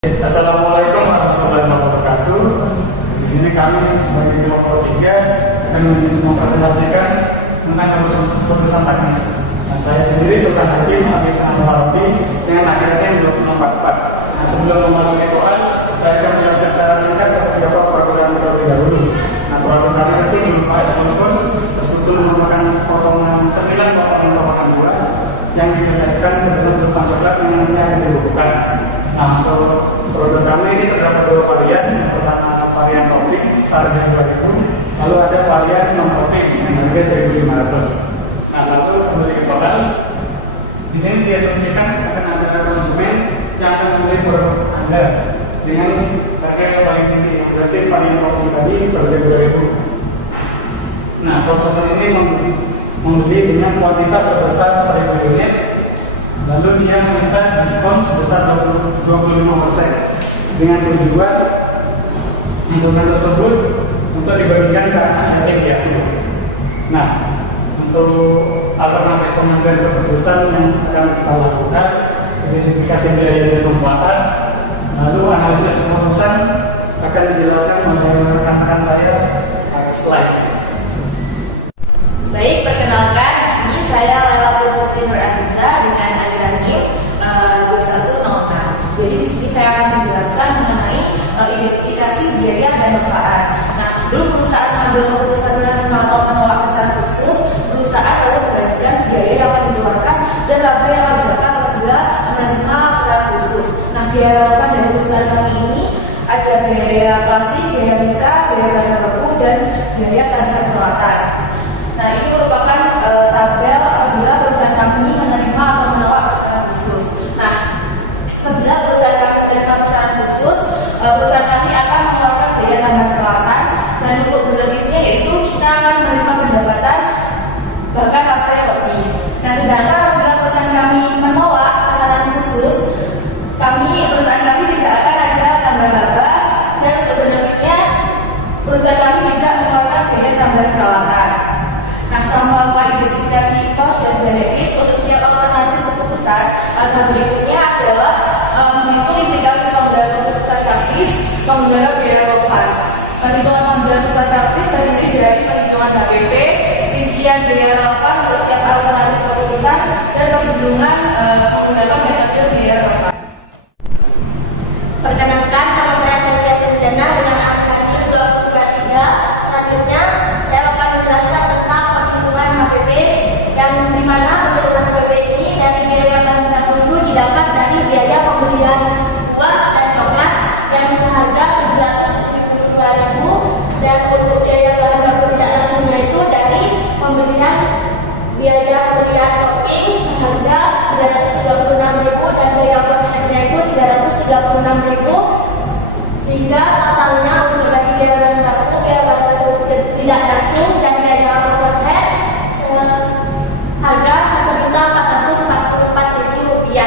Assalamualaikum warahmatullahi wabarakatuh. Di sini kami sebagai kelompok 3 akan mempresentasikan tentang keputusan teknis. Nah, saya sendiri Sultan Hakim Abis Anwarabi dengan akhirnya 2044. Nah, sebelum memasuki soal, saya akan menjelaskan secara singkat seperti apa peraturan terlebih dahulu. Nah, peraturan kami nanti berupa sekalipun tersebut merupakan potongan cemilan potongan buah yang dipindahkan ke dalam selokan coklat yang nantinya akan dibukukan. Nah, untuk produk kami ini terdapat 2 varian. Yang pertama varian topping seharga 2.000, lalu ada varian non topping yang harga 1.500. Nah, lalu kembali ke soal. Di sini diasumsikan akan ada konsumen yang akan membeli produk Anda dengan harga yang paling tinggi, yang berarti varian topping tadi seharga 2.000. Nah, konsumen ini membeli dengan kuantitas sebesar 1.000 unit. Lalu dia meminta diskon sebesar 25% dengan tujuan konsumen tersebut untuk dibagikan ke anak yatim piatu. Nah, untuk alternatif pengambilan keputusan yang akan kita lakukan, identifikasi biaya dan pembuatan, lalu analisis keputusan akan dijelaskan oleh rekan-rekan saya slide. Baik, perkenalkan di sini saya Lelatul Putri Nur Aziza dengan aliran NIM 2106. Jadi di sini saya akan menjelaskan mengenai identifikasi biaya dan manfaat. Nah, sebelum perusahaan mengambil keputusan menerima atau menolak pesanan khusus, perusahaan lalu membandingkan biaya yang akan dikeluarkan dan laba yang akan didapatkan apabila menerima pesanan khusus. Nah, biaya relevan dari perusahaan kami ini ada biaya klasik, biaya mitra, biaya bahan baku, dan biaya tambahan peralatan. Nah, ini merupakan tabel apabila perusahaan kami menerima atau menolak pesanan khusus. Nah, apabila perusahaan kami menerima pesanan khusus, perusahaan kami akan mengeluarkan biaya tambahan peralatan, dan untuk benefitnya yaitu kita akan menerima pendapatan bahkan apa yang lebih. Nah, sedangkan apabila perusahaan kami menolak pesanan khusus, perusahaan kami tidak akan ada tambahan laba, dan untuk benefitnya perusahaan kami tidak mengeluarkan biaya tambahan peralatan. Nah, setelah melakukan identifikasi cost dan benefit untuk setiap alternatif keputusan, tahap berikutnya adalah menghitung implikasi pengambilan keputusan taktis menggunakan biaya relevan. Perhitungan pengambilan keputusan taktis terdiri dari perhitungan HPP, rincian biaya relevan untuk setiap alternatif keputusan, dan perhitungan menggunakan metode biaya relevan. Perkenalkan, nama saya Sofia Firjana dengan angka 223. Selanjutnya, saya akan menjelaskan tentang perhitungan HPP, yang dimana perhitungan HPP ini dari biaya bahan baku itu didapat dari biaya pembelian buah dan coklat yang seharga 772.000, dan untuk biaya bahan baku tidak langsungnya itu dari pembelian biaya pembelian topping seharga 336.000 dan biaya overheadnya itu 336.000, sehingga totalnya untuk dari biaya bahan baku tidak langsung dan biaya overhead seharga Rp1.444.000.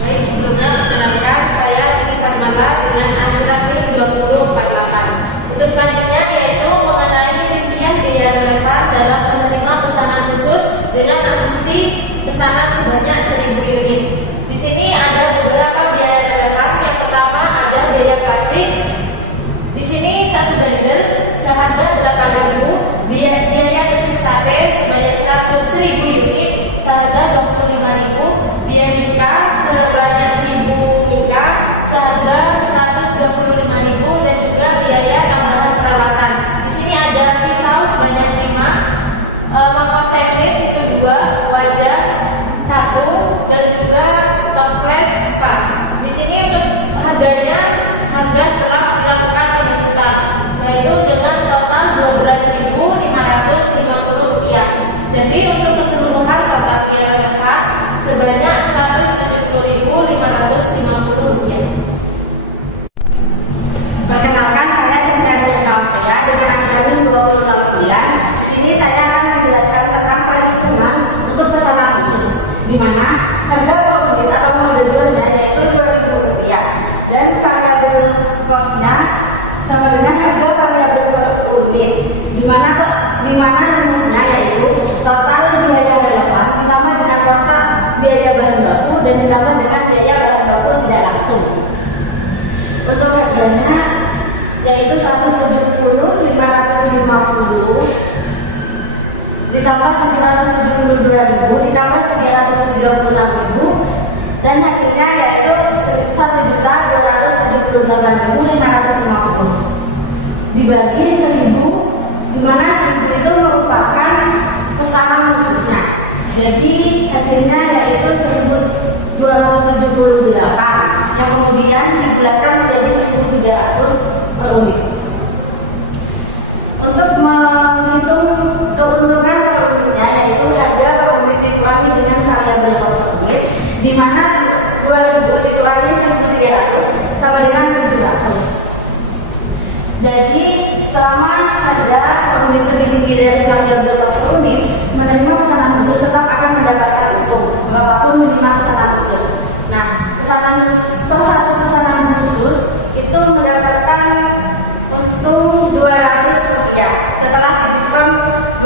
Baik, sebelumnya perkenalkan saya Tri Farmala dengan aliran NIM 2048. Untuk selanjutnya yaitu mengenai rincian biaya relevan dalam menerima pesanan khusus dengan asumsi pesanan sebanyak 1.000 unit. Di sini ada beberapa biaya relevan. Yang pertama ada biaya plastik. Di sini satu bundle seharga 8.000, biaya tusuk sate sebanyak 1.000 unit seharga 25.000, biaya mika sebanyak 1.000 mika seharga 125.000, dan juga biaya tambahan peralatan. Di sini ada pisau sebanyak 5, mangkok stainless itu 2, wajan 1, harganya yaitu 170, 550 ditambah 772.000 ditambah 336.000 dan hasilnya yaitu 1.278.550 dibagi 1.000, di mana 1.000 itu merupakan pesanan khususnya. Jadi hasilnya yaitu 1.278 yang kemudian dibulatkan menjadi 1.300 per unit. Untuk menghitung keuntungan per unitnya yaitu harga per unit dikurangi dengan variabel cost per unit, di mana 2.000 dikurangi 1.300 sama dengan 700. Jadi selama harga per unit lebih tinggi dari variabel cost per unit, menerima pesanan khusus tetap akan mendapatkan untung walaupun minimal pesanan khusus. Nah, pesanan khusus per satu pesanan khusus itu mendapatkan untung Rp200 setelah didiskon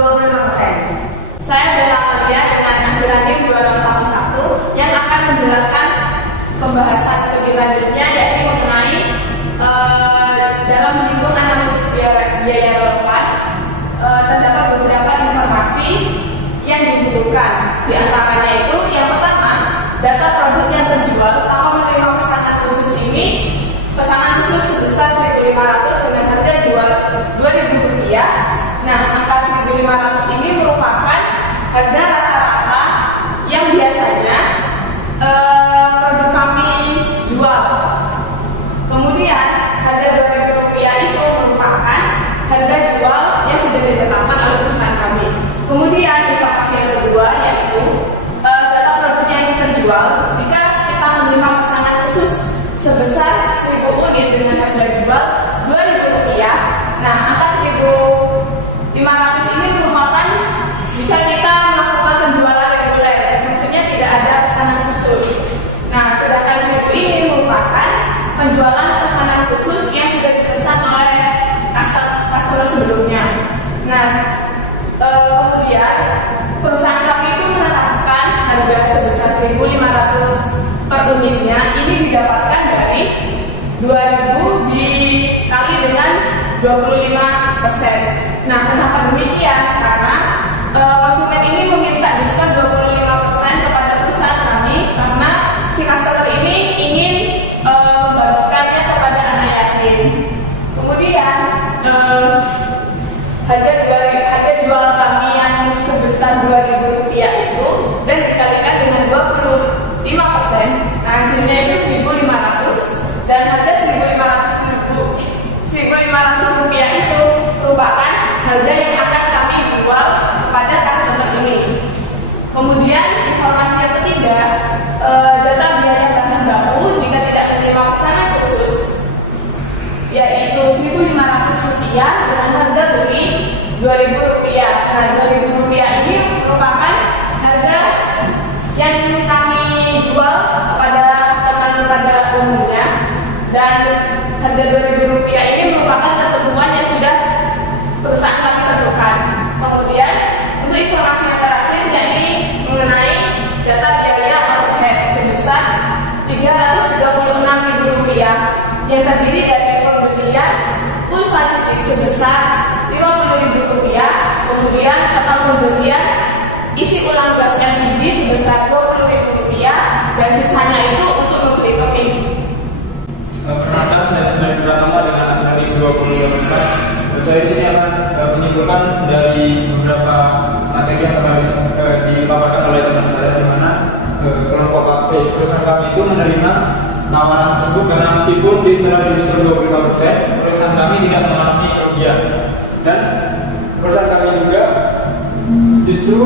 25%. Saya Bella Amalia dengan anjuran NIM 2611 yang akan menjelaskan pembahasan lebih lanjutnya, yaitu mengenai dalam menghitung analisis biaya relevan terdapat beberapa informasi yang dibutuhkan. Di antaranya itu yang pertama, data produk yang terjual tanpa menerima pesanan khusus ini, pesanan khusus sebesar 1.500 dengan harga jual Rp2.000. Nah, angka 1.500 ini merupakan harga rata-rata yang biasanya produk kami jual. Kemudian harga Rp2.000 itu merupakan harga jual yang sudah ditetapkan oleh perusahaan kami. Kemudian informasi yang kedua yaitu data produk yang terjual jika kita menerima pesanan khusus sebesar 1.000 unit dengan harga jual Rp2.000. Nah, angka 1.500 ini merupakan jika kita melakukan penjualan reguler, maksudnya tidak ada pesanan khusus. Nah, sedangkan 1.000 ini merupakan penjualan pesanan khusus yang sudah dipesan oleh customer sebelumnya. Nah, kemudian perusahaan kami itu menetapkan harga sebesar 1.500 per unitnya. Ini didapatkan dari 2.000 dikali dengan 25%. Nah, kenapa demikian? Karena konsumen ini meminta diskon 25% kepada perusahaan kami karena si customer ini ingin membagikannya kepada anak yatim. Kemudian harga jual kami yang sebesar Rp2.000 itu dan dikalikan dengan 25%, nah hasilnya itu 1.500 dan harga Rp1.500 itu merupakan harga yang akan kami jual kepada customer ini. Kemudian informasi yang ketiga, data biaya bahan baku jika tidak menerima pesanan khusus yaitu Rp1.500 dengan harga beli Rp2.000. Nah, Rp2.000 ini merupakan harga yang kami jual kepada customer pada umumnya, dan harga Rp2.000 ini merupakan ketentuan yang sudah perusahaan kami tentukan. Kemudian untuk informasi yang terakhir yakni mengenai data biaya overhead sebesar Rp326.000 yang terdiri dari pembelian pulsa listrik sebesar Rp50.000, kemudian total pembelian isi ulang gas LPG sebesar Rp20.000 dan sisanya itu untuk membeli topping. Perkenalkan, saya Sudah Pratama dengan anjuran 2024. Saya di sini akan menyimpulkan dari beberapa materi yang telah dipaparkan oleh teman saya, di mana kelompok perusahaan kami itu menerima tawaran tersebut karena meskipun telah didiskon 25%, perusahaan kami tidak mengalami kerugian, dan perusahaan kami juga justru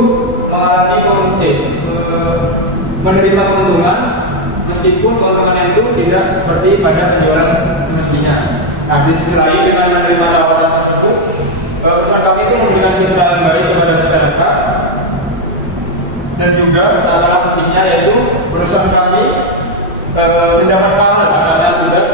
mengalami menerima keuntungan meskipun keuntungan itu tidak seperti pada penjualan semestinya. Nah, di sisi lain dengan menerima tawaran tersebut, perusahaan kami itu memberikan citra yang baik kepada masyarakat, dan juga antara pentingnya yaitu perusahaan kami mendapat pahala karena sudah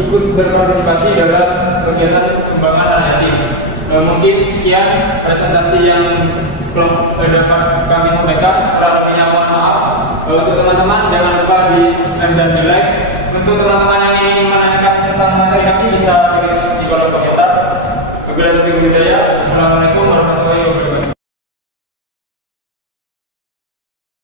ikut berpartisipasi dalam kegiatan sumbangan anak yatim. Mungkin sekian presentasi yang dapat kami sampaikan. Kurang lebihnya mohon maaf. Untuk teman-teman jangan lupa di subscribe dan di like. Untuk teman-teman yang ingin menanyakan tentang materi kami bisa tulis di kolom komentar. Wabillahi taufiq wal hidayah. Assalamualaikum warahmatullahi wabarakatuh.